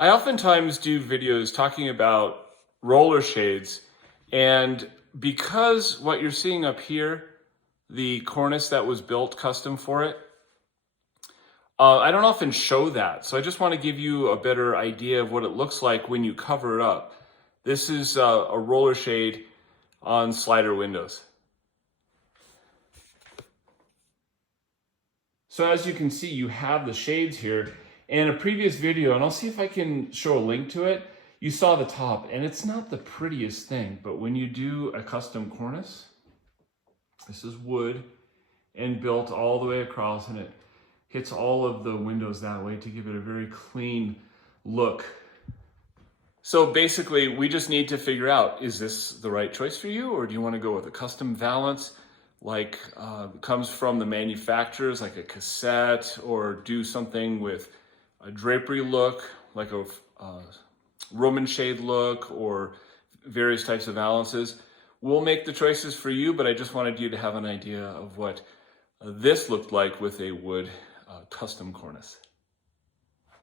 I oftentimes do videos talking about roller shades, and because what you're seeing up here, the cornice that was built custom for it, I don't often show that. So I just want to give you a better idea of what it looks like when you cover it up. This is a roller shade on slider windows. So as you can see, you have the shades here. In a previous video, and I'll see if I can show a link to it, you saw the top, and it's not the prettiest thing, but when you do a custom cornice, this is wood and built all the way across, and it hits all of the windows that way to give it a very clean look. So basically, we just need to figure out, is this the right choice for you, or do you want to go with a custom valance like comes from the manufacturers, like a cassette, or do something with a drapery look, like a Roman shade look, or various types of valances. We'll make the choices for you, but I just wanted you to have an idea of what this looked like with a wood custom cornice.